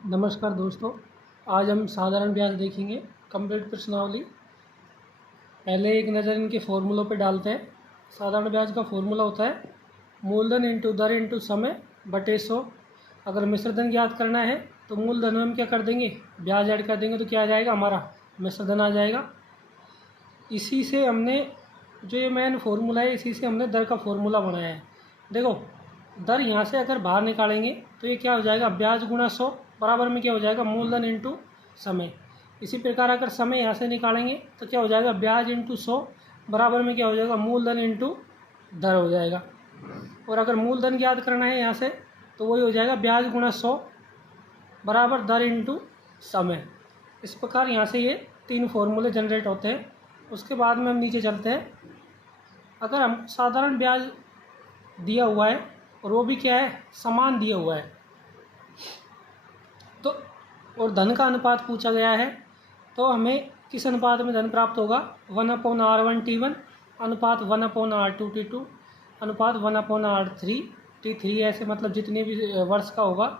नमस्कार दोस्तों, आज हम साधारण ब्याज देखेंगे। कंप्लीट प्रश्नावली। पहले एक नज़र इनके फॉर्मूलों पे डालते हैं। साधारण ब्याज का फॉर्मूला होता है मूलधन इंटू दर इंटू समय बटे 100। अगर मिश्र धन ज्ञात करना है तो मूलधन में हम क्या कर देंगे, ब्याज ऐड कर देंगे तो क्या आ जाएगा, हमारा मिश्र धन आ जाएगा। इसी से हमने जो ये मेन फॉर्मूला है, इसी से हमने दर का फॉर्मूला बनाया है। देखो, दर यहाँ से अगर बाहर निकालेंगे तो ये क्या हो जाएगा, ब्याज गुणा 100 बराबर में क्या हो जाएगा, मूलधन इंटू समय। इसी प्रकार अगर समय यहाँ से निकालेंगे तो क्या हो जाएगा, ब्याज इंटू 100 बराबर में क्या हो जाएगा, मूलधन इंटू दर हो जाएगा। और अगर मूलधन ज्ञात करना है यहाँ से तो वही हो जाएगा ब्याज गुणा 100 बराबर दर इंटू समय। इस प्रकार यहाँ से ये तीन फॉर्मूले जनरेट होते हैं। उसके बाद में हम नीचे चलते हैं। अगर हम साधारण ब्याज दिया हुआ है और वो भी क्या है, समान दिया हुआ है, तो और धन का अनुपात पूछा गया है, तो हमें किस अनुपात में धन प्राप्त होगा, 1/R1T1 अनुपात 1/R2T2 अनुपात 1/R3T3। ऐसे मतलब जितने भी वर्ष का होगा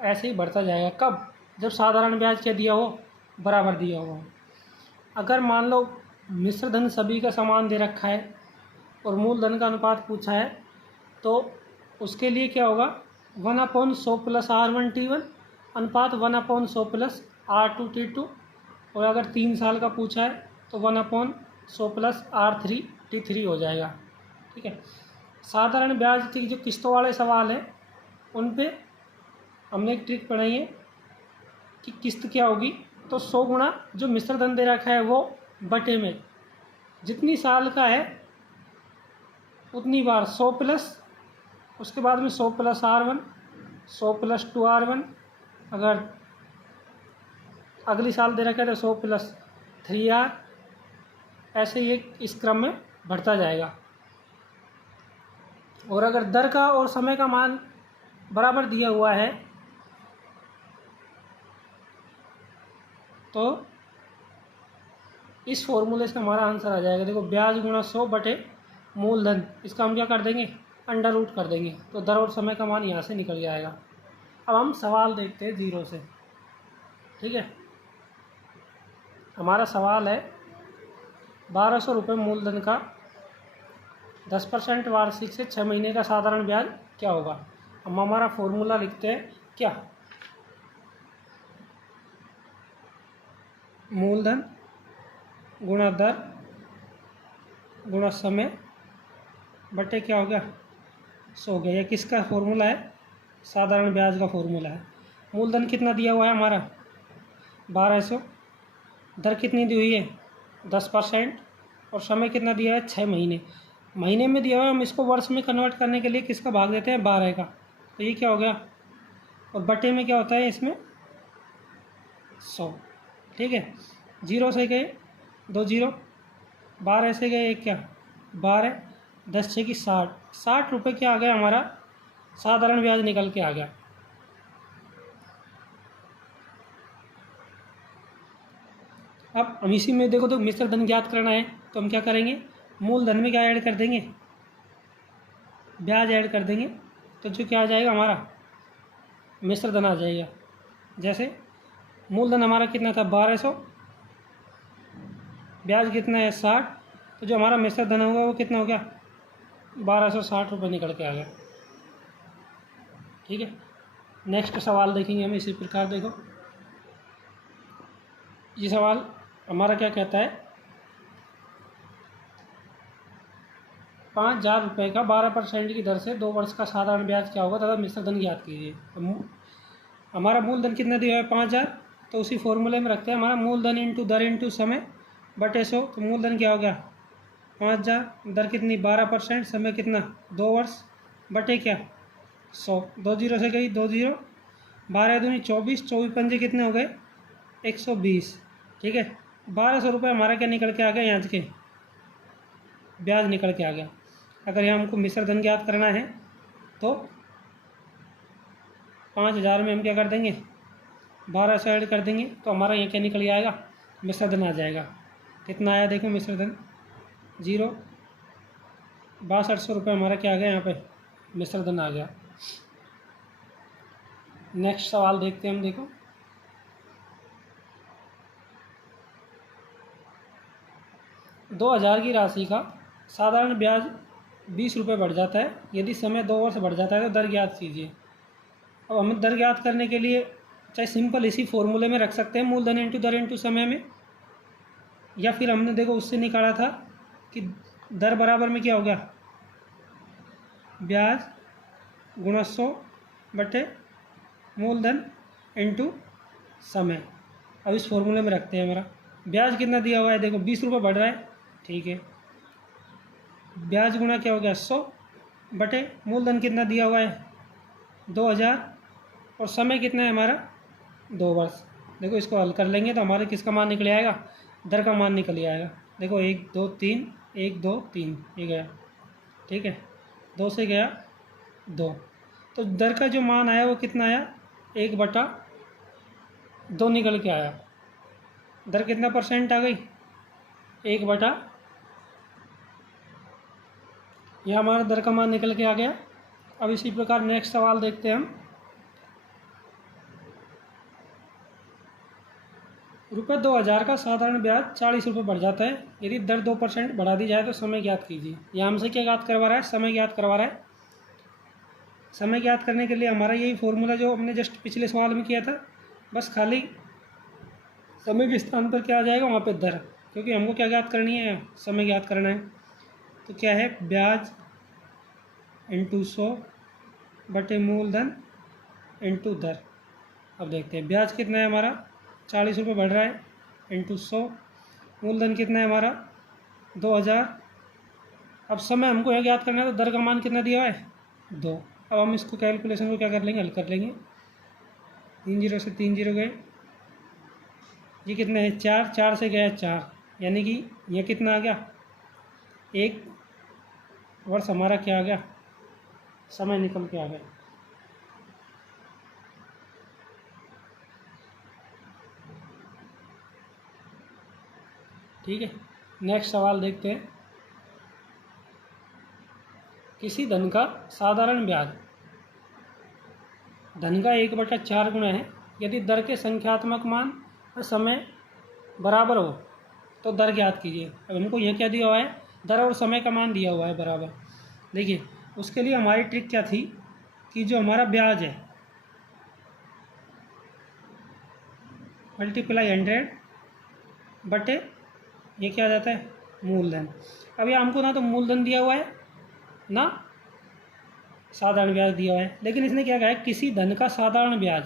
ऐसे ही बढ़ता जाएगा। कब, जब साधारण ब्याज क्या दिया हो, बराबर दिया हो। अगर मान लो मिश्र धन सभी का समान दे रखा है और मूलधन का अनुपात पूछा है, तो उसके लिए क्या होगा, 1/100 प्लस R1T1 अनुपात 1/100 प्लस R2T2। और अगर 3 साल का पूछा है तो 1/100 प्लस R3T3 हो जाएगा। ठीक है। साधारण ब्याज की जो किस्तों वाले सवाल हैं उन पे हमने एक ट्रिक पढ़ाई है कि किस्त क्या होगी, तो 100 गुणा जो मिश्र धन दे रखा है वो बटे में जितनी साल का है उतनी बार 100 प्लस, उसके बाद में 100 प्लस R1, 100 प्लस 2R1, अगर अगली साल दे रखा है तो 100 प्लस 3R। ऐसे ही इस क्रम में बढ़ता जाएगा। और अगर दर का और समय का मान बराबर दिया हुआ है तो इस फॉर्मूले से हमारा आंसर आ जाएगा। देखो, ब्याज गुणा 100 बटे मूलधन, इसका हम क्या कर देंगे, अंडर रूट कर देंगे, तो दर और समय का मान यहाँ से निकल जाएगा। अब हम सवाल देखते हैं 0 से। ठीक है, हमारा सवाल है 1200 रुपये मूलधन का 10% वार्षिक से 6 महीने का साधारण ब्याज क्या होगा। हम हमारा फॉर्मूला लिखते हैं क्या, मूलधन गुणा दर गुणा समय बटे क्या हो गया, 100 हो गया। यह किसका फॉर्मूला है, साधारण ब्याज का फॉर्मूला है। मूलधन कितना दिया हुआ है हमारा 1200, दर कितनी दी हुई है 10%, और समय कितना दिया है 6 महीने। महीने में दिया हुआ है, हम इसको वर्ष में कन्वर्ट करने के लिए किसका भाग देते हैं, 12 का, तो ये क्या हो गया, और बटे में क्या होता है इसमें 100। ठीक है, 0 से गए 2 0, 12 से गए एक क्या 12, 10 6 की 60 रुपये क्या आ गया, हमारा साधारण ब्याज निकल के आ गया। अब हम इसी में देखो, तो मिश्र धन ज्ञात करना है तो हम क्या करेंगे, मूलधन में क्या ऐड कर देंगे, ब्याज ऐड कर देंगे, तो जो क्या आ जाएगा, हमारा मिश्र धन आ जाएगा। जैसे मूलधन हमारा कितना था 1200, ब्याज कितना है 60, तो जो हमारा मिश्र धन होगा वो कितना हो गया 1260 रुपये निकल के आ गया। ठीक है, नेक्स्ट सवाल देखेंगे हम इसी प्रकार। देखो, ये सवाल हमारा क्या कहता है, 5000 रुपये का 12% की दर से 2 वर्ष का साधारण ब्याज क्या होगा तथा मिश्र धन ज्ञात कीजिए। हमारा मूलधन कितना दिया है 5000, तो उसी फॉर्मूले में रखते हैं, हमारा मूलधन इंटू दर इंटू समय बटे 100। तो मूलधन क्या हो गया 5000, दर कितनी 12%, समय कितना 2 वर्ष बटे क्या 100, 2 0 से गई 2 0, 12 दूनी 24, 24 पंजे कितने हो गए 120। ठीक है, 1200 रुपये हमारा क्या निकल के आ गया, यहाँ के ब्याज निकल के आ गया। अगर यहाँ हमको मिश्र धन ज्ञात करना है तो 5000 में हम क्या कर देंगे 1200 ऐड कर देंगे, तो हमारा यहाँ क्या निकल आएगा, मिश्र धन आ जाएगा। कितना आया देखो, मिश्र धन 0, 6200 रुपये हमारा क्या आ गया, यहाँ पे मिश्र धन आ गया। नेक्स्ट सवाल देखते हैं हम। देखो, दो 2000 की राशि का साधारण ब्याज 20 रुपये बढ़ जाता है। यदि समय 2 वर्ष बढ़ जाता है तो दर ज्ञात कीजिए। अब हमें दर ज्ञात करने के लिए चाहे सिंपल इसी फॉर्मूले में रख सकते हैं, मूलधन इंटू दर इंटू समय में, या फिर हमने देखो उससे निकाला था कि दर बराबर में क्या हो गया, ब्याज गुणा 100 बटे मूलधन इंटू समय। अब इस फॉर्मूले में रखते हैं। हमारा ब्याज कितना दिया हुआ है, देखो 20 रुपये बढ़ रहा है, ठीक है। ब्याज गुणा क्या हो गया 100 बटे मूलधन कितना दिया हुआ है 2000, और समय कितना है हमारा 2 वर्ष। देखो इसको हल कर लेंगे तो हमारे किसका मान निकल आएगा, दर का मान निकल आएगा। देखो 1 2 3 1 2 3 ये गया, ठीक है, 2 से गया 2, तो दर का जो मान आया वो कितना आया 1/2 निकल के आया। दर कितना परसेंट आ गई 1/, यह हमारा दर का मान निकल के आ गया। अब इसी प्रकार नेक्स्ट सवाल देखते हैं हम। रुपये 2000 का साधारण ब्याज 40 रुपये बढ़ जाता है। यदि दर 2% बढ़ा दी जाए तो समय ज्ञात कीजिए। यह हमसे क्या ज्ञात करवा रहा है, समय ज्ञात करवा रहा है। समय ज्ञात करने के लिए हमारा यही फॉर्मूला जो हमने जस्ट पिछले सवाल में किया था, बस खाली समय के स्थान पर क्या आ जाएगा वहाँ पे दर, क्योंकि हमको क्या ज्ञात करनी है, समय ज्ञात करना है। तो क्या है, ब्याज इंटू 100 बटे मूलधन इंटू दर। अब देखते हैं ब्याज कितना है हमारा 40 रुपये बढ़ रहा है, इंटू 100, मूलधन कितना है हमारा 2000। अब समय हमको यह ज्ञात करना है, तो दर का मान कितना दिया है 2। अब हम इसको कैलकुलेशन को क्या कर लेंगे, हल कर लेंगे। 3 0 से 3 0 गए, ये कितना है 4, 4 से गया 4, यानी कि यह कितना आ गया 1 वर्ष हमारा क्या आ गया, समय निकल के आ गया। ठीक है, नेक्स्ट सवाल देखते हैं। किसी धन का साधारण ब्याज धन का 1/4 गुना है। यदि दर के संख्यात्मक मान और समय बराबर हो तो दर ज्ञात कीजिए। अब हमको यह क्या दिया हुआ है, दर और समय का मान दिया हुआ है बराबर। देखिए उसके लिए हमारी ट्रिक क्या थी कि जो हमारा ब्याज है मल्टीप्लाई 100 बटे ये क्या आ जाता है मूलधन। अब ये हमको ना तो मूलधन दिया हुआ है ना साधारण ब्याज दिया हुआ है, लेकिन इसने क्या कहा है, किसी धन का साधारण ब्याज,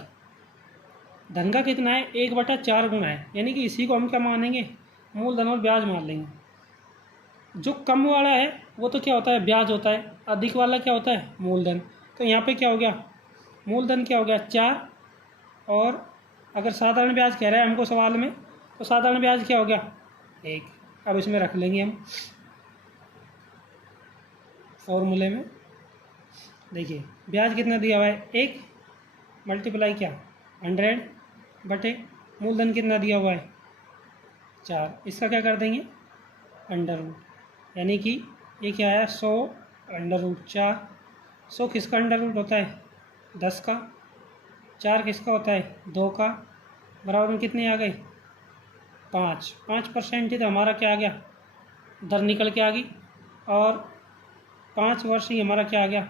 धन का कितना है 1/4 गुना है, यानी कि इसी को हम क्या मानेंगे, मूलधन और ब्याज मान लेंगे। जो कम वाला है वो तो क्या होता है ब्याज होता है, अधिक वाला क्या होता है मूलधन। तो यहाँ पे क्या हो गया, मूलधन क्या हो गया 4, और अगर साधारण ब्याज कह रहा है हमको सवाल में, तो साधारण ब्याज क्या हो गया 1। अब इसमें रख लेंगे हम फॉर्मूले में। देखिए ब्याज कितना दिया हुआ है 1 मल्टीप्लाई क्या 100 बटे मूलधन कितना दिया हुआ है 4, इसका क्या कर देंगे अंडर रूट, यानी कि ये क्या आया 100 अंडर रूट 4। 100 किसका अंडर रूट होता है 10 का, 4 किसका होता है 2 का, बराबर में कितने आ गए 5। 5% ही तो हमारा क्या आ गया दर निकल के आ गई, और 5 वर्ष ही हमारा क्या आ गया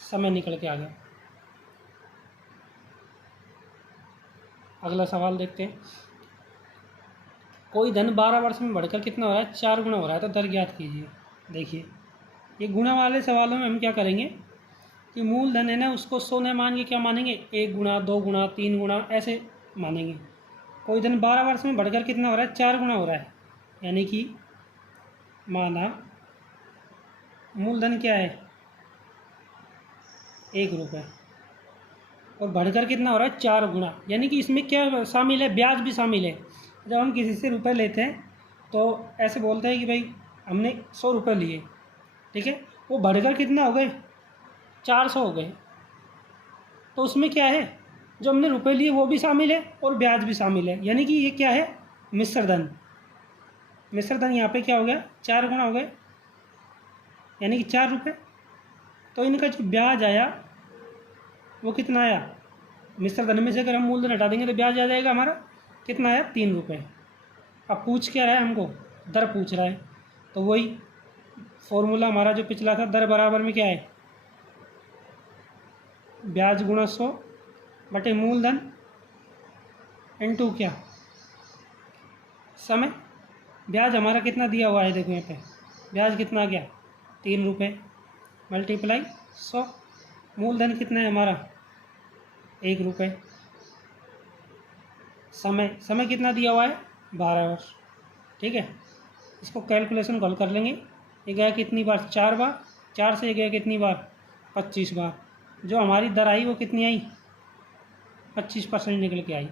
समय निकल के आ गया। अगला सवाल देखते हैं। कोई धन 12 वर्ष में बढ़कर कितना हो रहा है 4 गुना हो रहा है, तो दर ज्ञात कीजिए। देखिए ये गुणा वाले सवालों में हम क्या करेंगे कि मूलधन है ना उसको 100 न मान के क्या मानेंगे 1 गुना 2 गुना 3 गुना ऐसे मानेंगे। कोई धन 12 वर्ष में बढ़कर कितना हो रहा है 4 गुना हो रहा है, यानी कि माना मूलधन क्या है 1 रुपये और बढ़कर कितना हो रहा है 4 गुना, यानी कि इसमें क्या शामिल है ब्याज भी शामिल है। जब हम किसी से रुपए लेते हैं तो ऐसे बोलते हैं कि भाई हमने 100 रुपये लिए, ठीक है, वो बढ़कर कितना हो गए 400 हो गए, तो उसमें क्या है जो हमने रुपए लिए वो भी शामिल है और ब्याज भी शामिल है, यानी कि ये क्या है मिश्र धन। मिश्र धन यहाँ पे क्या हो गया 4 गुना हो गए, यानी कि 4 रुपये। तो इनका जो ब्याज आया वो कितना आया मिश्र धन में से अगर हम मूलधन हटा देंगे तो ब्याज आ जाएगा हमारा कितना है 3 रुपये। अब पूछ क्या रहा है हमको, दर पूछ रहा है, तो वही फॉर्मूला हमारा जो पिछला था, दर बराबर में क्या है ब्याज गुणा 100 बटे मूलधन इनटू क्या समय। ब्याज हमारा कितना दिया हुआ है, देखो यहाँ पे ब्याज कितना आ गया 3 रुपये मल्टीप्लाई 100। मूलधन कितना है हमारा 1 रुपये। समय कितना दिया हुआ है 12 वर्ष। ठीक है, इसको कैलकुलेशन को हल कर लेंगे। ये गया कितनी बार 4 बार, 4 से गया कितनी बार 25 बार। जो हमारी दर आई वो कितनी आई 25% निकल के आई।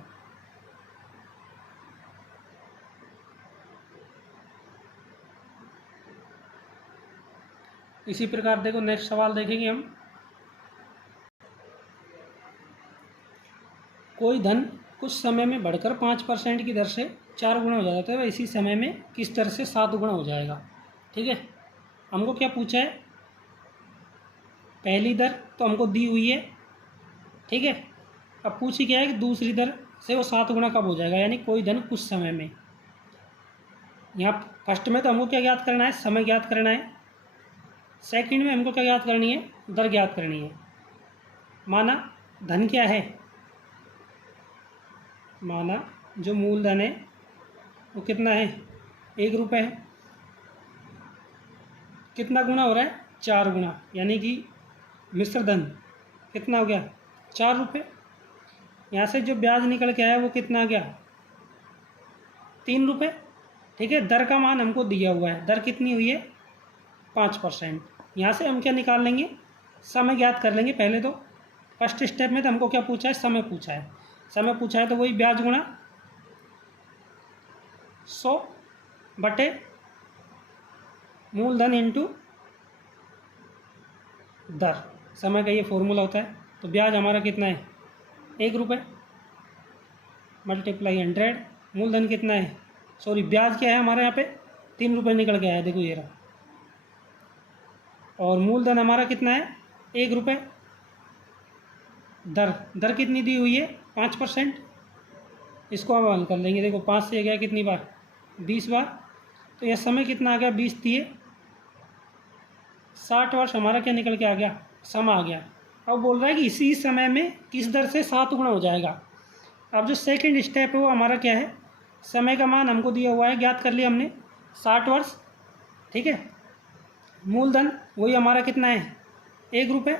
इसी प्रकार देखो नेक्स्ट सवाल देखेंगे हम। कोई धन कुछ समय में बढ़कर 5% की दर से 4 गुना हो जाता है, वह इसी समय में किस दर से 7 गुना हो जाएगा। ठीक है, हमको क्या पूछा है, पहली दर तो हमको दी हुई है। ठीक है, अब पूछी क्या है कि दूसरी दर से वो 7 गुना कब हो जाएगा, यानी कोई धन कुछ समय में। यहाँ फर्स्ट में तो हमको क्या ज्ञात करना है, समय ज्ञात करना है। सेकंड में हमको क्या ज्ञात करनी है, दर ज्ञात करनी है। माना धन क्या है, माना जो मूलधन है वो कितना है 1 रुपये है। कितना गुना हो रहा है 4 गुना, यानी कि मिश्र धन कितना हो गया 4 रुपये। यहाँ से जो ब्याज निकल के आया वो कितना आ गया 3 रुपये। ठीक है, दर का मान हमको दिया हुआ है, दर कितनी हुई है 5%। यहाँ से हम क्या निकाल लेंगे, समय ज्ञात कर लेंगे। पहले तो फर्स्ट स्टेप में तो हमको क्या पूछा है, समय पूछा है। समय पूछा है तो वही ब्याज गुणा 100 बटे मूलधन इंटू दर। समय का ये फॉर्मूला होता है। तो ब्याज हमारा कितना है 1 रुपये मल्टीप्लाई 100। मूलधन कितना है, सॉरी ब्याज क्या है हमारे यहाँ पे 3 रुपये निकल के आया, देखो ये रहा। और मूलधन हमारा कितना है 1 रुपये। दर कितनी दी हुई है 5%। इसको हम हल कर लेंगे। देखो 5 से गया कितनी बार 20 बार। तो यह समय कितना आ गया 20 दिए 60 वर्ष हमारा क्या निकल के आ गया, समय आ गया। अब बोल रहा है कि इसी समय में किस दर से 7 गुना हो जाएगा। अब जो सेकंड स्टेप है वो हमारा क्या है, समय का मान हमको दिया हुआ है, ज्ञात कर लिया हमने 60 वर्ष। ठीक है, मूलधन वही हमारा कितना है 1 रुपये,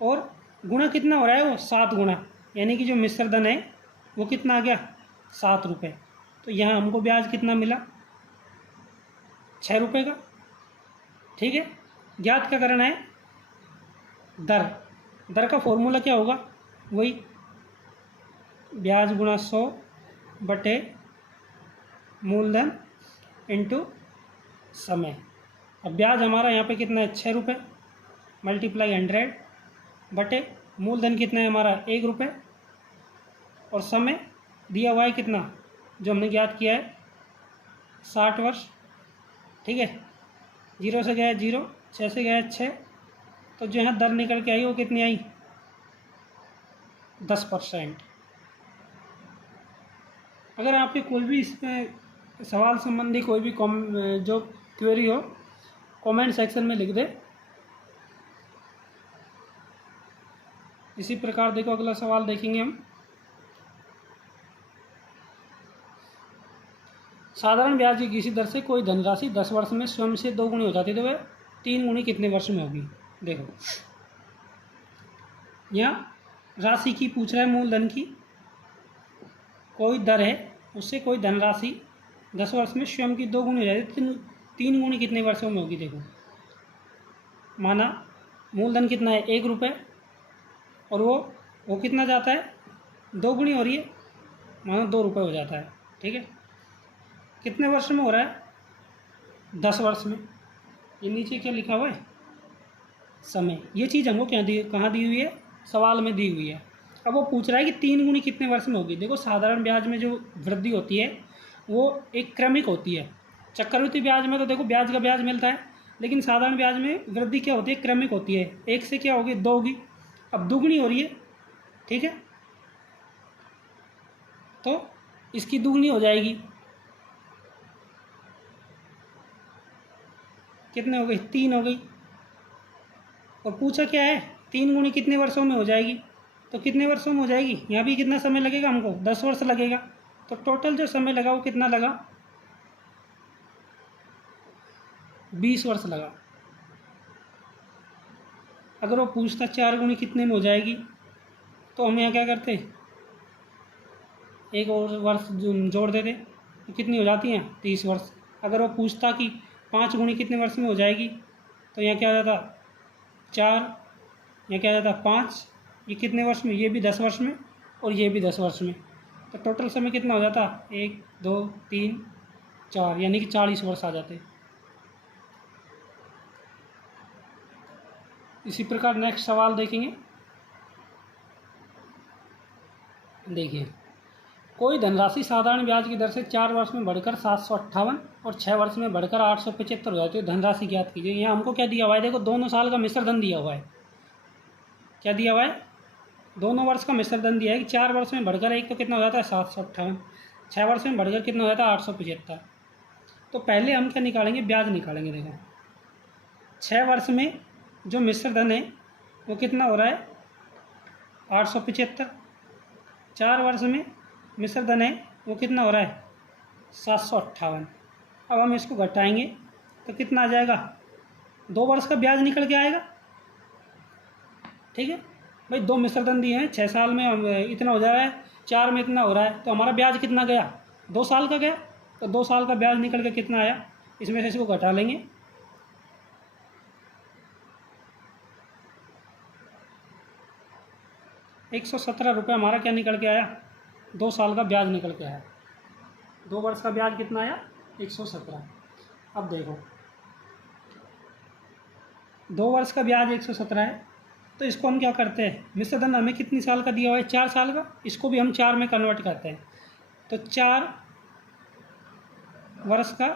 और गुणा कितना हो रहा है वो 7 गुना, यानी कि जो मिश्र धन है वो कितना आ गया 7 रुपये। तो यहाँ हमको ब्याज कितना मिला 6 रुपये का। ठीक है, ज्ञात क्या करना है, दर का फॉर्मूला क्या होगा, वही ब्याज गुणा 100 बटे मूलधन इंटू समय। अब ब्याज हमारा यहाँ पे कितना है 6 रुपये मल्टीप्लाई 100 बटे मूलधन कितना है हमारा 1 रुपये, और समय दिया हुआ है कितना जो हमने ज्ञात किया है 60 वर्ष। ठीक है, 0 से गया 0, 6 से गया 6, तो जो यहाँ दर निकल के आई वो कितनी आई 10%। अगर आपके कोई भी इसमें सवाल संबंधी कोई भी जो क्वेरी हो कमेंट सेक्शन में लिख दे। इसी प्रकार देखो अगला सवाल देखेंगे हम। साधारण ब्याज की किसी दर से कोई धनराशि 10 वर्ष में स्वयं से 2 गुनी हो जाती है, तो वह 3 गुनी कितने वर्ष में होगी। देखो यहाँ राशि की पूछ रहा है, मूलधन की कोई दर है, उससे कोई धनराशि 10 वर्ष में स्वयं की 2 गुनी हो जाती है, 3 गुनी कितने वर्षों में होगी। देखो माना मूलधन कितना है 1 रुपये, और वो कितना जाता है 2 गुनी हो रही है, माना 2 रुपये हो जाता है। ठीक है, कितने वर्ष में हो रहा है 10 वर्ष में। ये नीचे क्या लिखा हुआ है समय। ये चीज़ हमको कहाँ दी हुई है, सवाल में दी हुई है। अब वो पूछ रहा है कि 3 गुनी कितने वर्ष में होगी। देखो साधारण ब्याज में जो वृद्धि होती है वो एक क्रमिक होती है। चक्रवृद्धि ब्याज में तो देखो ब्याज का ब्याज मिलता है, लेकिन साधारण ब्याज में वृद्धि क्या होती है, क्रमिक होती है। 1 से क्या होगी 2 होगी, अब 2 गुनी हो रही है। ठीक है, तो इसकी दुगनी हो जाएगी। कितने हो गई? 3 हो गई। और पूछा क्या है? 3 गुणी कितने वर्षों में हो जाएगी? तो कितने वर्षों में हो जाएगी? यहाँ भी कितना समय लगेगा हमको? 10 वर्ष लगेगा। तो टोटल जो समय लगा वो कितना लगा? 20 वर्ष लगा। अगर वो पूछता 4 गुणी कितने में हो जाएगी, तो हम यहाँ क्या करते? एक और वर्ष जोड़ देते, तो कितनी हो जाती हैं? 30 वर्ष। अगर वो पूछता कि 5 गुणी कितने वर्ष में हो जाएगी, तो यहाँ क्या आ जाता? 4, यहाँ क्या आ जाता? 5। ये कितने वर्ष में? ये भी 10 वर्ष में और ये भी 10 वर्ष में। तो टोटल समय कितना हो जाता? 1 2 3 4, यानी कि 40 वर्ष आ जाते। इसी प्रकार नेक्स्ट सवाल देखेंगे। देखिए, कोई धनराशि साधारण ब्याज की दर से 4 वर्ष में बढ़कर 758 और 6 वर्ष में बढ़कर 875 हो जाती है। धनराशि ज्ञात कीजिए। यहाँ हमको क्या दिया हुआ है? देखो, दोनों साल का मिश्र धन दिया हुआ है। क्या दिया हुआ है? दोनों वर्ष का मिश्र धन दिया है कि 4 वर्ष में बढ़कर एक तो कितना हो जाता है? 758। 6 वर्ष में बढ़कर कितना हो जाता है? 875। तो पहले हम क्या निकालेंगे? ब्याज निकालेंगे। देखो, 6 वर्ष में जो मिश्र धन है वो कितना हो रहा है? 875। 4 वर्ष में मिश्र धन है वो कितना हो रहा है? 758। अब हम इसको घटाएंगे तो कितना आ जाएगा? 2 वर्ष का ब्याज निकल के आएगा। ठीक है भाई, 2 मिश्र धन दिए हैं। 6 साल में इतना हो जा रहा है, 4 में इतना हो रहा है, तो हमारा ब्याज कितना गया? 2 साल का गया। तो 2 साल का ब्याज निकल के कितना आया? इसमें से इसको घटा लेंगे। 117 रुपये हमारा क्या निकल के आया? 2 साल का ब्याज निकल के आया। 2 वर्ष का ब्याज कितना आया? 117। अब देखो, 2 वर्ष का ब्याज 117 है, तो इसको हम क्या करते हैं? मिश्र धन हमें कितनी साल का दिया हुआ है? 4 साल का। इसको भी हम 4 में कन्वर्ट करते हैं। तो 4 वर्ष का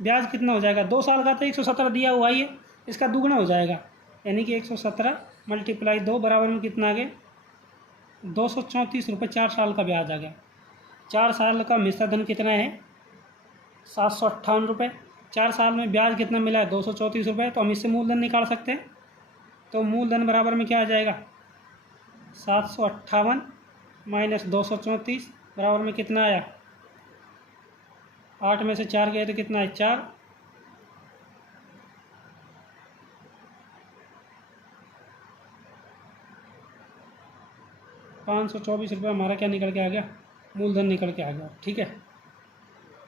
ब्याज कितना हो जाएगा? 2 साल का तो 117 दिया हुआ ही है, इसका दुगना हो जाएगा, यानी कि 117 × 2 बराबर में कितना आ गया? 234 रुपये। 4 साल का ब्याज आ गया। 4 साल का मिश्र धन कितना है? 758 रुपये। 4 साल में ब्याज कितना मिला है? 234 रुपये। तो हम इससे मूलधन निकाल सकते हैं। तो मूलधन बराबर में क्या आ जाएगा? 758 - 234 बराबर में कितना आया? 8 में से 4 गए तो कितना है? 4। 524 रुपये हमारा क्या निकल के आ गया? मूलधन निकल के आ गया। ठीक है,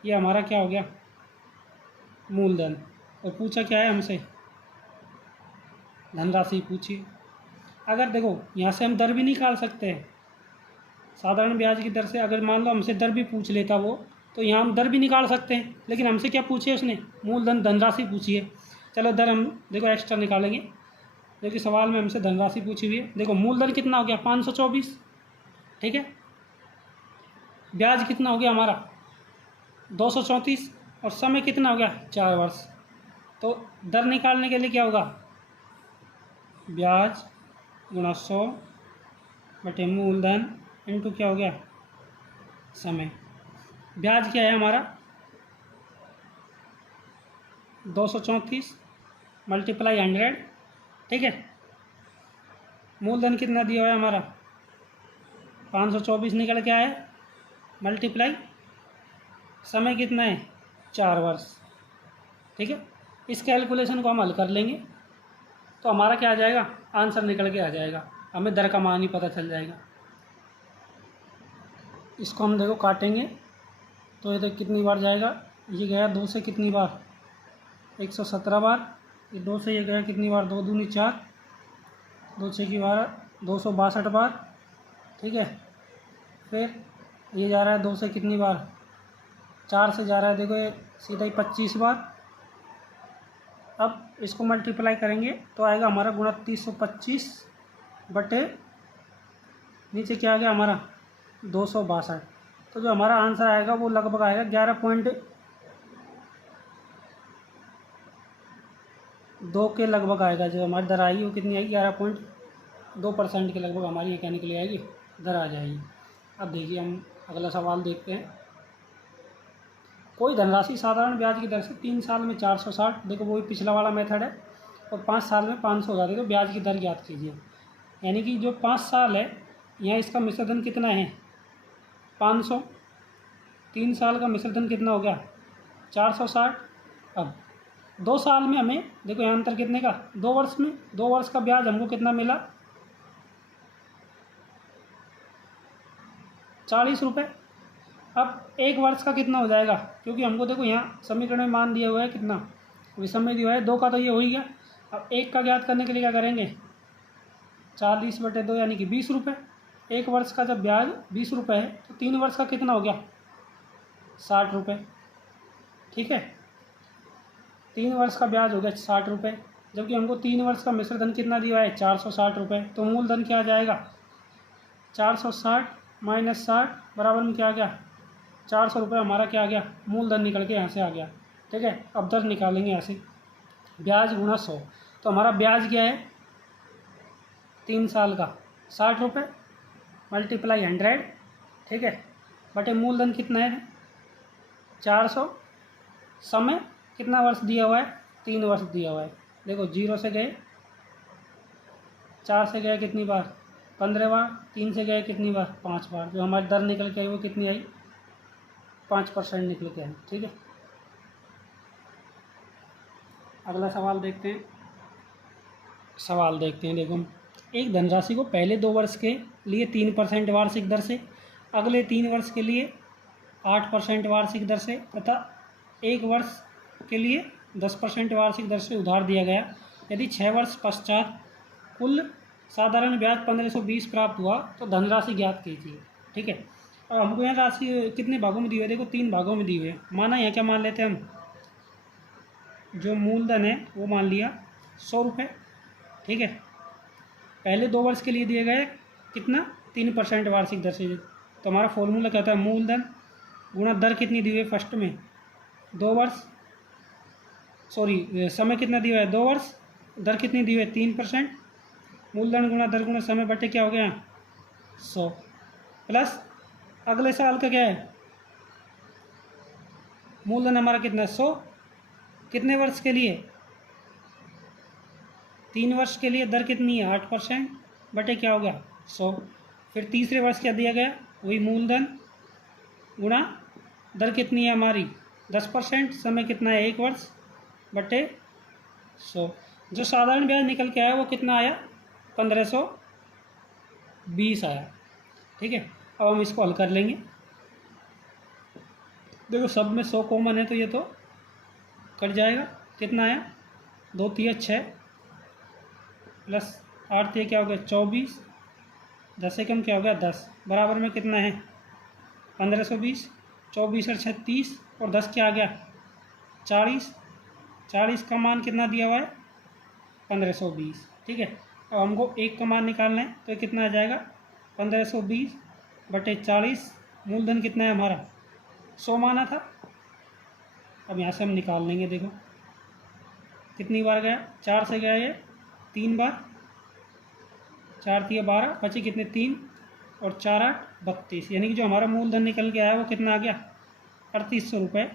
ये हमारा क्या हो गया? मूलधन। और पूछा क्या है हमसे? धनराशि पूछिए। अगर देखो, यहाँ से हम दर भी निकाल सकते हैं। साधारण ब्याज की दर से अगर मान लो हमसे दर भी पूछ लेता वो, तो यहाँ हम दर भी निकाल सकते हैं। लेकिन हमसे क्या पूछे उसने? मूलधन, धनराशि पूछी है। चलो, दर हम देखो एक्स्ट्रा निकालेंगे, क्योंकि सवाल में हमसे धनराशि पूछी हुई है। देखो, मूलधन कितना हो गया? 524। ठीक है, ब्याज कितना हो गया हमारा? 234। और समय कितना हो गया? 4 वर्ष। तो दर निकालने के लिए क्या होगा? ब्याज गुणा 100 बटे मूलधन इंटू क्या हो गया? समय। ब्याज क्या है हमारा? 234 × 100। ठीक है, मूलधन कितना दिया हुआ है हमारा? 524 निकल के आया, मल्टीप्लाई समय कितना है? 4 वर्ष। ठीक है, इस कैलकुलेशन को हम हल कर लेंगे तो हमारा क्या आ जाएगा? आंसर निकल के आ जाएगा। हमें दर का मान ही पता चल जाएगा। इसको हम देखो काटेंगे तो ये तो कितनी बार जाएगा? ये गया 2 से कितनी बार? 117 बार। ये 2 से ये गया कितनी बार? 2 दूनी 4, 2 6 की 12, 262 बार। ठीक है, फिर ये जा रहा है 2 से कितनी बार? 4 से जा रहा है, देखो ये सीधा ही 25 बार। अब इसको मल्टीप्लाई करेंगे तो आएगा हमारा 2925 बटे नीचे क्या आ गया हमारा? 262। तो जो हमारा आंसर आएगा वो लगभग आएगा 11.2 के लगभग आएगा। जो हमारी दर आएगी वो कितनी आएगी? 11.2% के लगभग हमारी ये क्या निकली आएगी? दर आ जाएगी। अब देखिए हम अगला सवाल देखते हैं। कोई धनराशि साधारण ब्याज की दर से 3 साल में 460, देखो वही पिछला वाला मेथड है, और 5 साल में 500 हो जाती है, तो ब्याज की दर ज्ञात कीजिए। यानी कि जो 5 साल है यहाँ इसका मिश्र धन कितना है 500, 3 साल का मिश्र धन कितना हो गया 460। अब 2 साल में हमें देखो यहाँ अंतर कितने का 2 वर्ष में, 2 वर्ष का ब्याज हमको कितना मिला 40 रुपये। अब 1 वर्ष का कितना हो जाएगा, क्योंकि हमको देखो यहाँ समीकरण में मान दिया हुआ है कितना विषम में दिया हुआ है 2 का, तो ये हो ही गया। अब 1 का ज्ञात करने के लिए क्या करेंगे 40/2 यानी कि 20 रुपये। 1 वर्ष का जब ब्याज 20 रुपये है तो 3 वर्ष का कितना हो गया 60 रुपये। ठीक है, 3 वर्ष का ब्याज हो गया 60 रुपये, जबकि हमको 3 वर्ष का मिश्र धन कितना दिया है 460 रुपये। तो मूलधन क्या आ जाएगा 460 माइनस 60 बराबर में क्या आ गया 400 रुपये। हमारा क्या आ गया मूलधन निकल के यहाँ से आ गया। ठीक है, अब दर निकालेंगे यहाँ से, ब्याज गुणा 100। तो हमारा ब्याज क्या है 3 साल का 60 रुपये मल्टीप्लाई 100, ठीक है, बटे मूलधन कितना है 400, समय कितना वर्ष दिया हुआ है 3 वर्ष दिया हुआ है। देखो 0 से गए 4 से गए कितनी बार 15 बार, 3 से गए कितनी बार 5 बार, जो हमारी दर निकल के आई वो कितनी आई 5% निकल के आई। ठीक है, अगला सवाल देखते हैं। देखो एक धनराशि को पहले 2 वर्ष के लिए 3% वार्षिक दर से, अगले 3 वर्ष के लिए 8% वार्षिक दर से तथा 1 वर्ष के लिए 10% वार्षिक दर से उधार दिया गया। यदि 6 वर्ष पश्चात कुल साधारण ब्याज 1520 प्राप्त हुआ तो धनराशि ज्ञात कीजिए। ठीक है, और हमको यहाँ राशि कितने भागों में दी हुई है देखो 3 भागों में दी हुई है। माना यहाँ क्या मान लेते हैं हम, जो मूलधन है वो मान लिया 100 रुपये। ठीक है, पहले 2 वर्ष के लिए दिए गए कितना 3% वार्षिक दर से। तो हमारा फॉर्मूला क्या था मूलधन गुणा दर कितनी दी हुई है फर्स्ट में 2 वर्ष, सॉरी समय कितना दिया है 2 वर्ष, दर कितनी दी हुई है 3%, मूलधन गुणा दर गुणा समय बटे क्या हो गया 100, प्लस अगले साल का क्या है मूलधन हमारा कितना 100, कितने वर्ष के लिए 3 वर्ष के लिए, दर कितनी है 8% बटे क्या हो गया 100। फिर तीसरे वर्ष क्या दिया गया वही मूलधन गुणा दर कितनी है हमारी 10%, समय कितना है 1 वर्ष बटे 100। जो साधारण ब्याज निकल के आया वो कितना आया 1520 आया। ठीक है, अब हम इसको हल कर लेंगे। देखो सब में 100 कॉमन है तो ये तो कट जाएगा। कितना आया 2 3 6 प्लस 8 3 क्या हो गया 24, 10 से कम क्या हो गया 10, बराबर में कितना है 1520, 24 और 36 और 10 क्या आ गया 40, 40 का मान कितना दिया हुआ है 1520। ठीक है, अब हमको 1 का मान निकालना है तो कितना आ जाएगा 1520 बटे 40, मूलधन कितना है हमारा 100 माना था। अब यहाँ से हम निकाल लेंगे। देखो कितनी बार गया 4 से गया ये 3 बार, 4 3 12 बचे कितने 3 और 4 8 32, यानी कि जो हमारा मूलधन निकल के आया वो कितना आ गया 3800 रुपये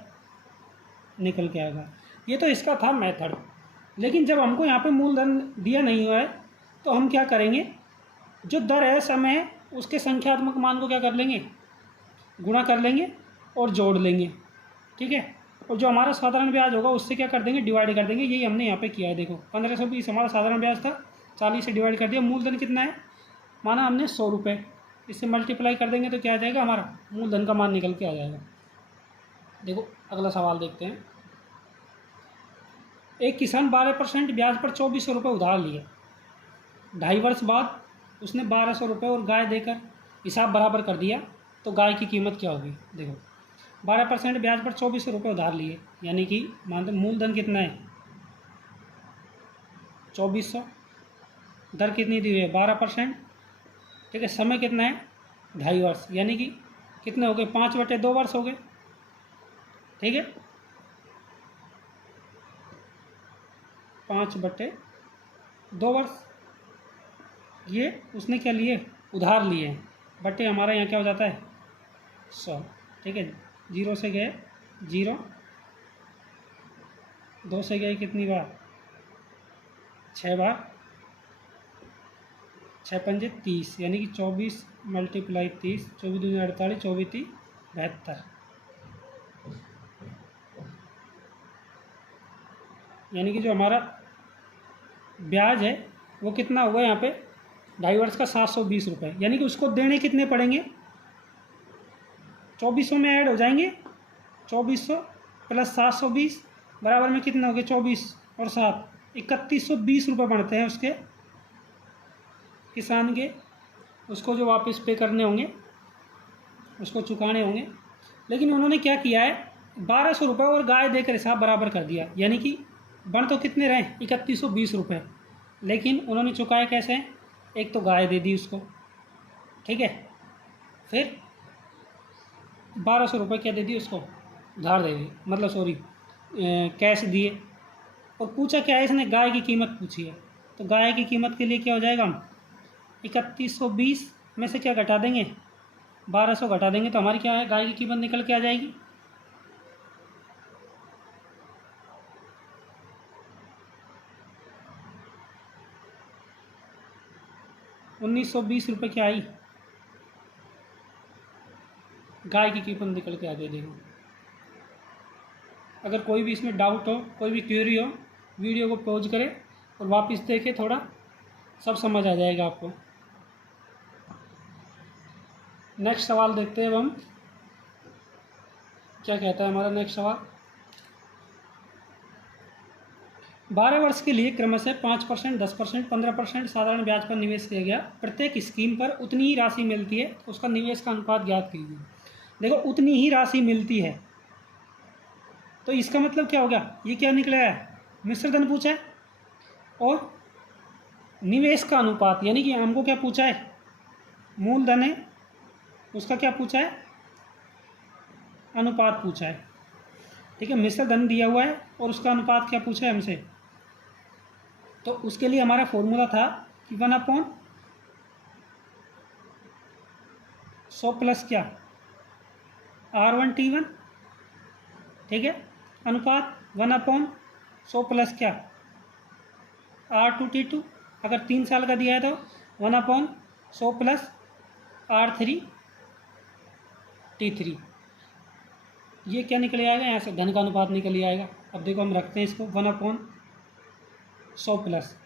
निकल के आएगा। ये तो इसका था मेथड, लेकिन जब हमको यहाँ पे मूलधन दिया नहीं हुआ है तो हम क्या करेंगे, जो दर है समय है उसके संख्यात्मक मान को क्या कर लेंगे गुणा कर लेंगे और जोड़ लेंगे। ठीक है, और जो हमारा साधारण ब्याज होगा उससे क्या कर देंगे डिवाइड कर देंगे। यही हमने यहाँ पे किया है। देखो 1520 हमारा साधारण ब्याज था, 40 से डिवाइड कर दिया। मूलधन कितना है माना हमने 100 रुपये, इससे मल्टीप्लाई कर देंगे तो क्या आ जाएगा हमारा मूलधन का मान निकल के आ जाएगा। देखो अगला सवाल देखते हैं। एक किसान 12% ब्याज पर 2400 रुपये उधार लिए, 2.5 वर्ष बाद उसने 1200 रुपये और गाय देकर हिसाब बराबर कर दिया, तो गाय की कीमत क्या होगी। देखो 12% ब्याज पर 2400 रुपये उधार लिए, यानी कि मानते मूलधन कितना है 2400, दर कितनी दी हुई है 12%। ठीक है, समय कितना है 2.5 वर्ष, यानी कि कितने हो गए 5/2 वर्ष हो गए। ठीक है, 5/2 वर्ष ये उसने क्या लिए उधार लिए हैं, बटे हमारा यहाँ क्या हो जाता है 100। ठीक है, 0 से गए 0, 2 से गए कितनी बार, 6 बार, 6 पंजे 30, यानी कि 24 मल्टीप्लाई 30, 24 दूनी 48, 24 तीन 72, यानी कि जो हमारा ब्याज है वो कितना होगा यहाँ पे 2.5 वर्ष का 720 रुपये, यानी कि उसको देने कितने पड़ेंगे, 2400 में ऐड हो जाएंगे, 2400 प्लस 720 बराबर में कितने हो गए, 24 और 7 3120 रुपये बनते हैं उसके, किसान के, उसको जो वापस पे करने होंगे, उसको चुकाने होंगे। लेकिन उन्होंने क्या किया है, 1200 रुपये और गाय देकर हिसाब बराबर कर दिया, यानी कि बन तो कितने रहे 3120 रुपये, लेकिन उन्होंने चुकाया कैसे, एक तो गाय दे दी उसको, ठीक है, फिर 1200 रुपये क्या दे दी उसको, उधार दे दी, मतलब सॉरी कैश दिए। और पूछा क्या है इसने, गाय की कीमत पूछी है, तो गाय की कीमत के लिए क्या हो जाएगा, हम 3120 में से क्या घटा देंगे, 1200 घटा देंगे, तो हमारी क्या है, गाय की कीमत निकल के आ जाएगी 1920 रुपये क्या आई, गाय की कीमत निकल के आ गई। देखो, अगर कोई भी इसमें डाउट हो, कोई भी क्वेरी हो, वीडियो को पॉज करें और वापस देखें, थोड़ा सब समझ आ जाएगा आपको। नेक्स्ट सवाल देखते हैं अब हम, क्या कहता है हमारा नेक्स्ट सवाल। 12 वर्ष के लिए क्रमशः 5%, 10%, 15% साधारण ब्याज पर निवेश किया गया, प्रत्येक स्कीम पर उतनी ही राशि मिलती है, तो उसका निवेश का अनुपात ज्ञात कीजिए। देखो, उतनी ही राशि मिलती है, तो इसका मतलब क्या हो गया, ये क्या निकला है, मिश्र धन पूछा है, और निवेश का अनुपात, यानी कि हमको क्या पूछा है, मूलधन है, उसका क्या पूछा है, अनुपात पूछा है। ठीक है, मिश्र धन दिया हुआ है और उसका अनुपात क्या पूछा है हमसे, तो उसके लिए हमारा फॉर्मूला था कि 1/100 प्लस क्या, R1T1, ठीक है, अनुपात 1/100 प्लस क्या, R2T2, अगर 3 साल का दिया है तो 1/100 प्लस R3T3, ये क्या निकल आएगा, यहाँ से धन का अनुपात निकल आएगा। अब देखो, हम रखते हैं इसको 1/100 प्लस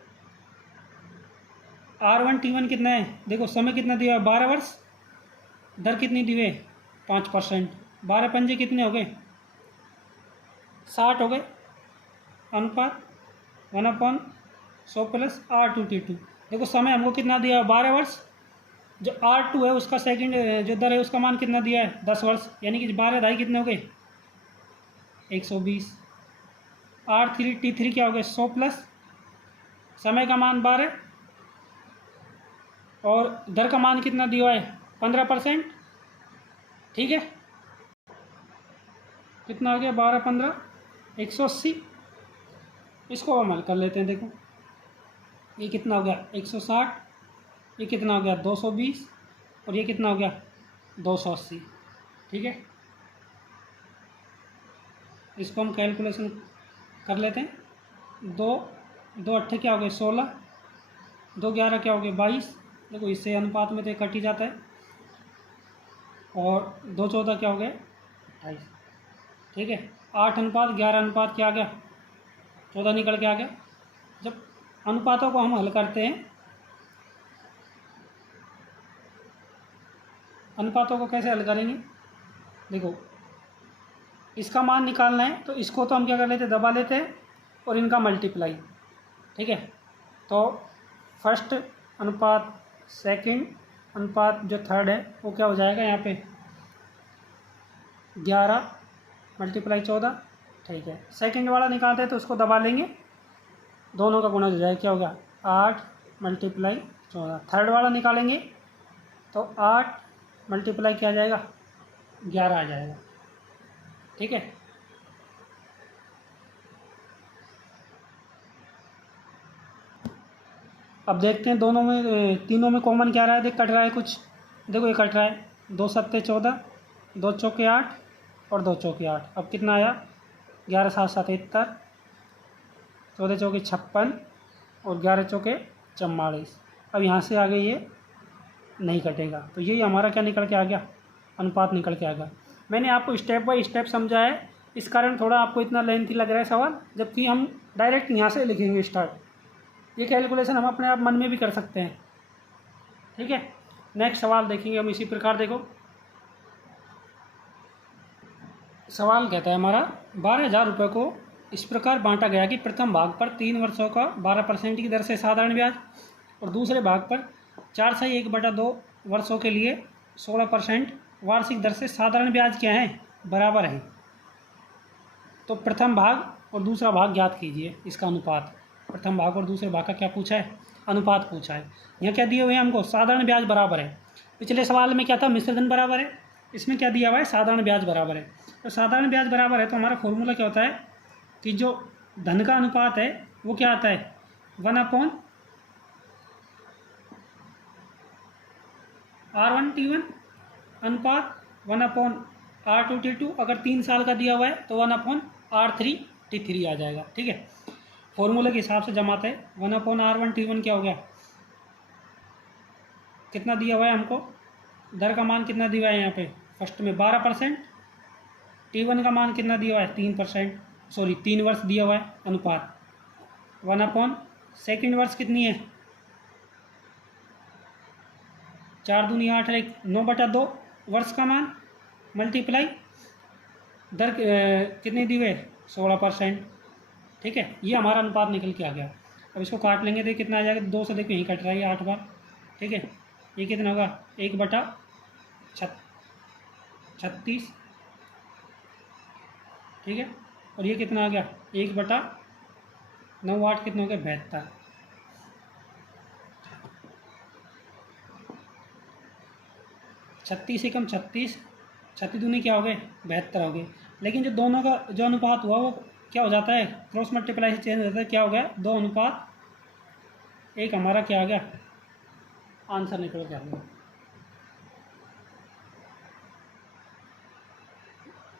R1T1 कितना है, देखो समय कितना दिया है 12 वर्ष, दर कितनी दी है 5%, 12 पंजे कितने हो गए 60 हो गए, अनुपात 1/100 प्लस R2T2। देखो समय हमको कितना दिया है 12 वर्ष, जो R2 है उसका सेकंड जो दर है उसका मान कितना दिया है 10 वर्ष, यानी कि 12 ढाई कितने हो गए 120, R3T3 क्या हो गया 100 प्लस समय का मान 12 और दर का मान कितना दिया है 15%, ठीक है, कितना हो गया 12 15 180। इसको हम हल कर लेते हैं। देखो, ये कितना हो गया 160, ये कितना हो गया 220 और ये कितना हो गया 280, ठीक है। इसको हम कैलकुलेशन कर लेते हैं, 2 अट्ठे क्या हो गए 16, 2 11 क्या हो गए 22, देखो इससे अनुपात में तो कट ही जाता है, और 2 14 क्या हो गए 28, ठीक है। 8:11 अनुपात क्या आ गया 14 निकल के आ गया। जब अनुपातों को हम हल करते हैं, अनुपातों को कैसे हल करेंगे, देखो इसका मान निकालना है तो इसको तो हम क्या कर लेते हैं, दबा लेते हैं और इनका मल्टीप्लाई, ठीक है। तो फर्स्ट अनुपात सेकंड अनुपात जो थर्ड है वो क्या हो जाएगा, यहाँ पे 11 मल्टीप्लाई 14, ठीक है। सेकंड वाला निकालते हैं तो उसको दबा लेंगे, दोनों का गुणा हो जाएगा, क्या होगा 8 मल्टीप्लाई 14। थर्ड वाला निकालेंगे तो 8 मल्टीप्लाई क्या आ जाएगा 11 आ जाएगा, ठीक है। अब देखते हैं दोनों में तीनों में कॉमन क्या रहा है, देख कट रहा है कुछ, देखो ये कट रहा है 2 7 14 2 चौके 8 और 2 चौके 8। अब कितना आया 11 7 77, 14 चौके 56 और 11 चौके 44। अब यहाँ से आगे ये नहीं कटेगा, तो यही हमारा क्या निकल के आ गया, अनुपात निकल के आ गया। मैंने आपको स्टेप बाय स्टेप समझा है, इस कारण थोड़ा आपको इतना लेंथी लग रहा है सवाल, जबकि हम डायरेक्ट यहाँ से लिखेंगे स्टार्ट। ये कैलकुलेशन हम अपने आप मन में भी कर सकते हैं, ठीक है। नेक्स्ट सवाल देखेंगे हम इसी प्रकार। देखो सवाल कहता है हमारा 12,000 रुपये को इस प्रकार बांटा गया कि प्रथम भाग पर 3 वर्षों का 12% की दर से साधारण ब्याज और दूसरे भाग पर 4 से 1/2 वर्षों के लिए 16% वार्षिक दर से साधारण ब्याज क्या है, बराबर है। तो प्रथम भाग और दूसरा भाग ज्ञात कीजिए, इसका अनुपात। प्रथम भाग और दूसरे भाग का क्या पूछा है, अनुपात पूछा है। यहाँ क्या दिए हुए हैं हमको, साधारण ब्याज बराबर है। पिछले सवाल में क्या था, मिश्र धन बराबर है, इसमें क्या दिया हुआ है, साधारण ब्याज बराबर है। तो साधारण ब्याज बराबर है तो हमारा फॉर्मूला क्या होता है कि जो धन का अनुपात है वो क्या आता है, 1/R1T1 अनुपात 1/R2T2। अगर 3 साल का दिया हुआ है तो 1/R3T3 आ जाएगा, ठीक है। फॉर्मूले के हिसाब से जमाते हैं। 1/R1T1 क्या हो गया, कितना दिया हुआ है हमको, दर का मान कितना दिया हुआ है यहाँ पे फर्स्ट में 12%, T1 का मान कितना दिया हुआ है 3%, सॉरी 3 वर्ष दिया हुआ है अनुपात। 1/ सेकेंड वर्ष कितनी है, 4 दूनी 8 है, 9/2 वर्ष का मान मल्टीप्लाई दर कितनी दी हुई है 16%, ठीक है। ये हमारा अनुपात निकल के आ गया। अब इसको काट लेंगे तो कितना आ जाएगा, 2 से देखो यहीं कट रहा है 8 बार, ठीक है। ये कितना होगा 1/36, ठीक है। और ये कितना आ गया 1/9 8 कितना हो गया 72। 36 एकम 36, 36 दूनी क्या हो गए 72 हो गए। लेकिन जो दोनों का जो अनुपात हुआ वो क्या हो जाता है, क्रॉस मल्टीप्लाई से चेंज हो जाता है, क्या हो गया 2:1 हमारा क्या आ गया, आंसर निकल के आ गया।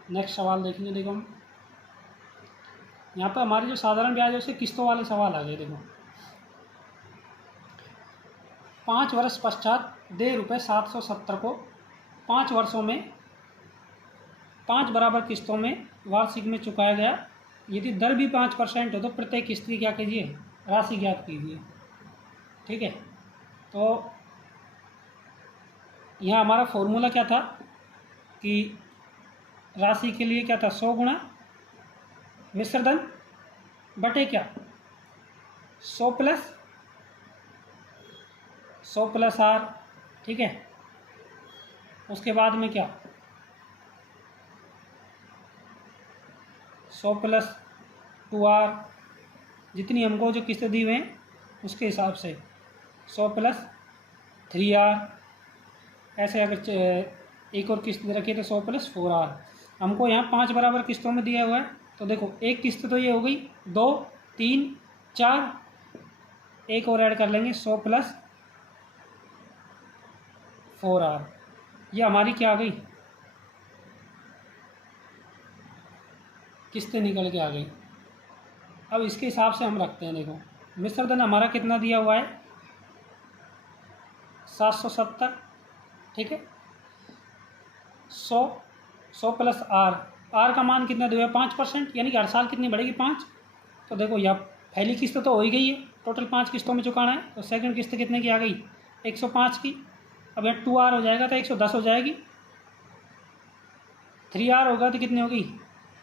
नेक्स्ट सवाल देखेंगे। देखो हम यहाँ पर हमारी जो साधारण ब्याज है उससे किस्तों वाले सवाल आ गए। देखो 5 वर्ष पश्चात दे ₹770 को 5 वर्षों में 5 बराबर किस्तों में वार्षिक में चुकाया गया। यदि दर भी 5% हो तो प्रत्येक किस्त की क्या कीजिए, राशि ज्ञात कीजिए, ठीक है। तो यहाँ हमारा फॉर्मूला क्या था कि राशि के लिए क्या था, 100 गुणा मिश्र धन बटे क्या 100 प्लस R, ठीक है। उसके बाद में क्या 100 प्लस 2R, जितनी हमको जो किस्तें दी हुए हैं उसके हिसाब से 100 प्लस 3R। ऐसे अगर एक और किस्त दे रखी है तो 100 प्लस 4R। हमको यहाँ 5 बराबर किस्तों में दिया हुआ है, तो देखो एक किस्त तो ये हो गई, 2 3 4, एक और ऐड कर लेंगे 100 प्लस 4R। ये हमारी क्या आ गई, किस्तें निकल के आ गई। अब इसके हिसाब से हम रखते हैं। देखो मिश्र धन हमारा कितना दिया हुआ है 770, ठीक है। 100 प्लस R का मान कितना दिया है 5%, यानी कि हर साल कितनी बढ़ेगी 5। तो देखो यहाँ पहली किस्त तो हो ही गई है, टोटल 5 किस्तों में चुकाना है, तो सेकंड किस्त कितने की आ गई 105 की। अब यहाँ 2R हो जाएगा तो 110 हो जाएगी, 3R होगा तो कितनी होगी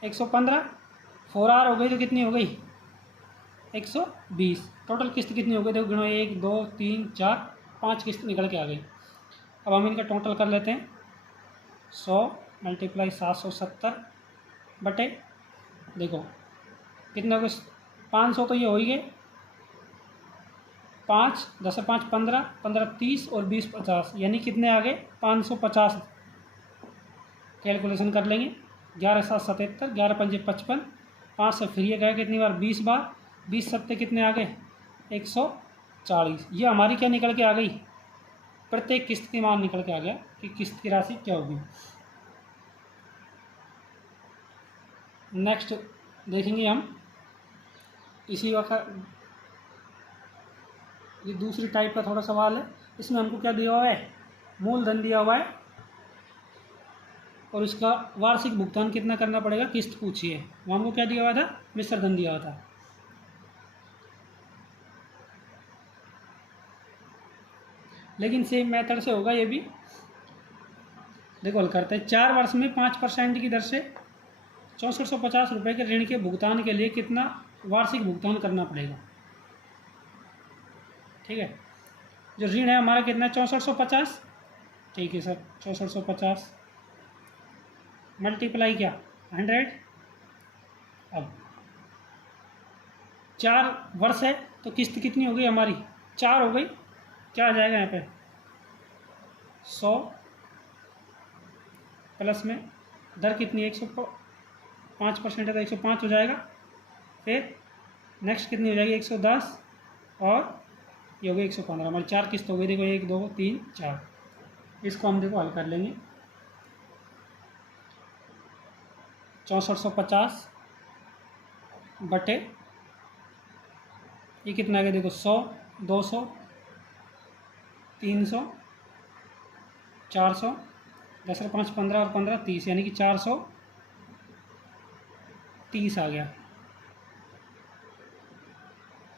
115, 4R हो गई तो कितनी हो गई 120। टोटल किस्त कितनी हो गई, देखो गिनो 1 2 3 4 5 किस्त निकल के आ गई। अब हम इनका टोटल कर लेते हैं, 100 × 770 बटे देखो कितने हो गए 500, तो ये हो ही गए 5 10 5 15 15 30 और 20 50, यानी कितने आ गए 550। कैलकुलेशन कर लेंगे, 11 7 77, 11 5 55, 5 से फिर ये गए कितनी बार 20 बार, 20 सत्ते कितने आ गए 140। ये हमारी क्या निकल के आ गई, प्रत्येक किस्त की मान निकल के आ गया कि किस्त की राशि क्या होगी। नेक्स्ट देखेंगे हम इसी वक्त, ये दूसरी टाइप का थोड़ा सवाल है। इसमें हमको क्या दिया हुआ है, मूलधन दिया हुआ है और इसका वार्षिक भुगतान कितना करना पड़ेगा, किस्त पूछी है। वो हमको क्या दिया हुआ था, मिश्र धन दिया हुआ था। लेकिन सेम मेथड से होगा ये भी। देखो हल करते हैं। 4 वर्ष में 5% की दर से 6450 रुपये के ऋण के भुगतान के लिए कितना वार्षिक भुगतान करना पड़ेगा। ठीक है, जो ऋण है हमारा कितना है 6450। ठीक है सर, 6450 मल्टीप्लाई क्या 100। अब 4 वर्ष है तो किस्त कितनी हो गई हमारी, 4 हो गई। क्या आ जाएगा यहाँ पे 100 प्लस में दर कितनी है 105% है तो 105 हो जाएगा। फिर नेक्स्ट कितनी हो जाएगी 110 और ये हो गई 115। हमारी 4 किस्त हो गई। देखो 1 2 3 4। इसको हम देखो हल कर लेंगे। 6450 बटे ये कितना आ गया, देखो 100 200 300 400 10 और 5 15 और 15 30, यानी कि 430 आ गया।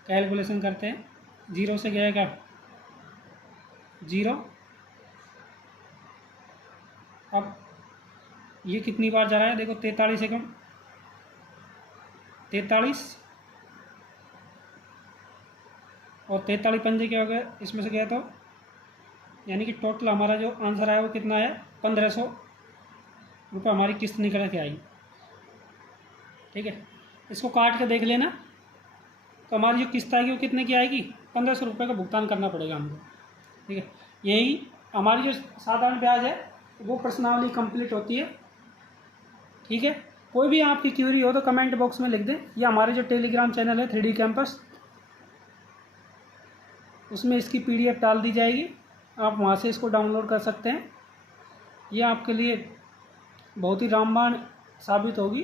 कैलकुलेशन करते हैं। 0 से गया क्या 0। अब ये कितनी बार जा रहा है, देखो 43 एकम 43 और 43 पंजे क्या हो गया, इसमें से गया तो यानी कि टोटल हमारा जो आंसर आया वो कितना है 1500 रुपये हमारी किस्त निकल के आई। ठीक है, इसको काट के देख लेना तो हमारी जो किस्त आएगी वो कितने की आएगी, 1500 रुपये का भुगतान करना पड़ेगा हमको। ठीक है, यही हमारी जो साधारण ब्याज है वो प्रश्नावली कंप्लीट होती है। ठीक है, कोई भी आपकी क्यूरी हो तो कमेंट बॉक्स में लिख दें, या हमारे जो टेलीग्राम चैनल है 3D कैंपस, उसमें इसकी PDF डाल दी जाएगी, आप वहाँ से इसको डाउनलोड कर सकते हैं। ये आपके लिए बहुत ही रामबाण साबित होगी।